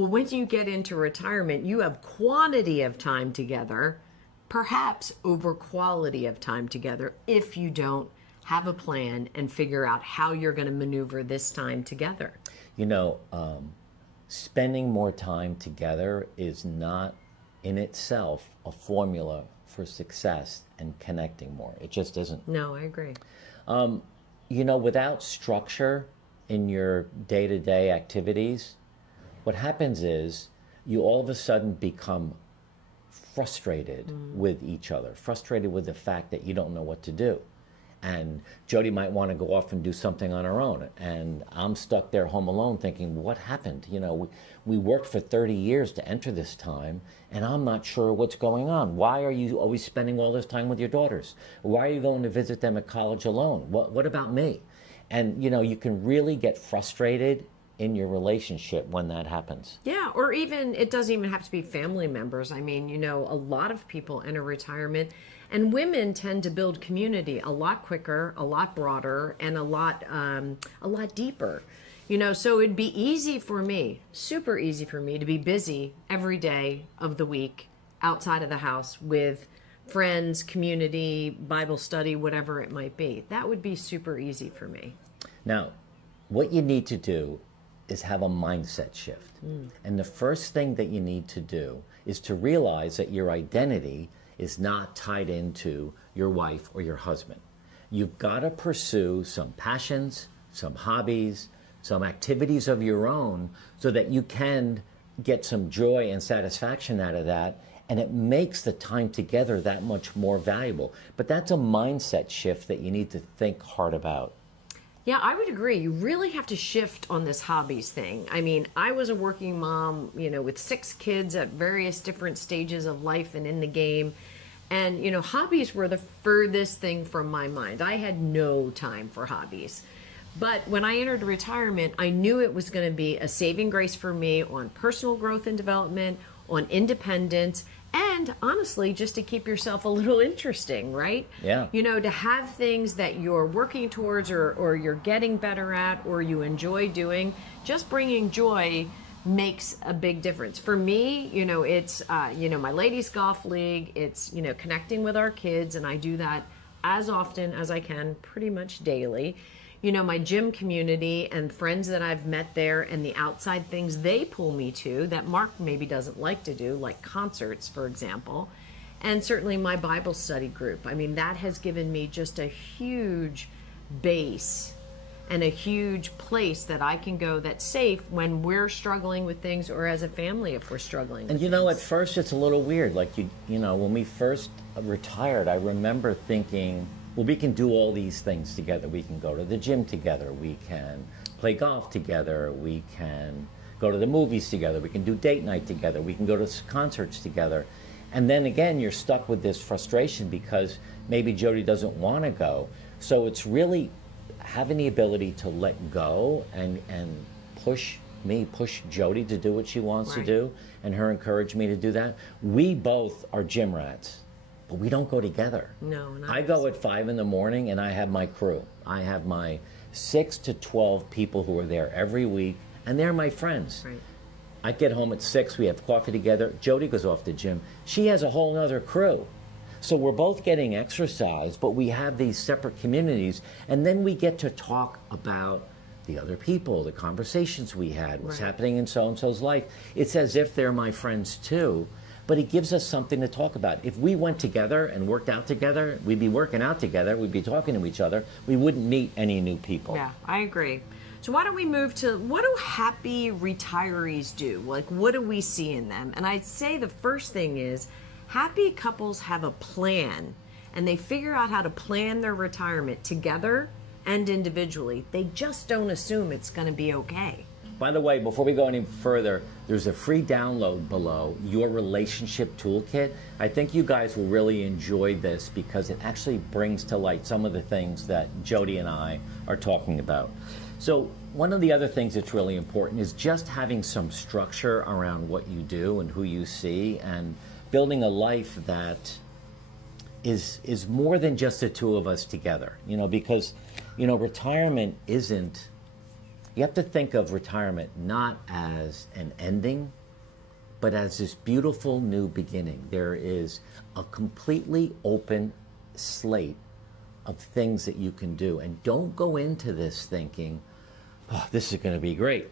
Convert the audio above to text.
Well, when you get into retirement, you have quantity of time together, perhaps over quality of time together, if you don't have a plan and figure out how you're going to maneuver this time together. You know, spending more time together is not in itself a formula for success and connecting more. It just isn't. No, I agree. You know, without structure in your day-to-day activities, what happens is you all of a sudden become frustrated with each other, frustrated with the fact that you don't know what to do. And Jody might want to go off and do something on her own. And I'm stuck there home alone thinking, what happened? You know, we worked for 30 years to enter this time, and I'm not sure what's going on. Why are you always spending all this time with your daughters? Why are you going to visit them at college alone? What about me? And, you know, you can really get frustrated in your relationship when that happens. Yeah, or even, it doesn't even have to be family members. I mean, you know, a lot of people enter retirement, and women tend to build community a lot quicker, a lot broader, and a lot deeper. You know, so it'd be easy for me, super easy for me, to be busy every day of the week outside of the house with friends, community, Bible study, whatever it might be. That would be super easy for me. Now, what you need to do is have a mindset shift. And the first thing that you need to do is to realize that your identity is not tied into your wife or your husband. You've got to pursue some passions, some hobbies, some activities of your own so that you can get some joy and satisfaction out of that, and it makes the time together that much more valuable. But that's a mindset shift that you need to think hard about. Yeah, I would agree. You really have to shift on this hobbies thing. I mean, I was a working mom, you know, with 6 kids at various different stages of life and in the game. And, you know, hobbies were the furthest thing from my mind. I had no time for hobbies. But when I entered retirement, I knew it was going to be a saving grace for me on personal growth and development, on independence, and honestly, just to keep yourself a little interesting, right? Yeah. You know, to have things that you're working towards or you're getting better at or you enjoy doing, just bringing joy makes a big difference. For me, you know, it's, you know, my ladies golf league, it's, you know, connecting with our kids, and I do that as often as I can, pretty much daily. You know, my gym community and friends that I've met there and the outside things they pull me to that Mark maybe doesn't like to do, like concerts, for example. And certainly my Bible study group. I mean, that has given me just a huge base and a huge place that I can go that's safe when we're struggling with things, or as a family if we're struggling with And you know, things. at first it's a little weird. Like, you know, when we first retired, I remember thinking, well, we can do all these things together. We can go to the gym together. We can play golf together. We can go to the movies together. We can do date night together. We can go to concerts together. And then again, you're stuck with this frustration because maybe Jody doesn't want to go. So it's really having the ability to let go and push Jody to do what she wants to do, and her encourage me to do that. We both are gym rats, but we don't go together. No, not I go at 5 in the morning and I have my crew. I have my 6 to 12 people who are there every week, and they're my friends. Right. I get home at 6, we have coffee together. Jody goes off to the gym. She has a whole other crew. So we're both getting exercise, but we have these separate communities, and then we get to talk about the other people, the conversations we had, what's happening in so-and-so's life. It's as if they're my friends too, but it gives us something to talk about. If we went together and worked out together, we'd be working out together, we'd be talking to each other, we wouldn't meet any new people. Yeah, I agree. So why don't we move to, what do happy retirees do? Like, what do we see in them? And I'd say the first thing is, happy couples have a plan, and they figure out how to plan their retirement together and individually. They just don't assume it's going to be okay. By the way, before we go any further, there's a free download below, Your Relationship Toolkit. I think you guys will really enjoy this because it actually brings to light some of the things that Jody and I are talking about. So one of the other things that's really important is just having some structure around what you do and who you see, and building a life that is more than just the two of us together. You know, because, you know, retirement isn't You have to think of retirement not as an ending, but as this beautiful new beginning. There is a completely open slate of things that you can do. And don't go into this thinking, oh, this is going to be great.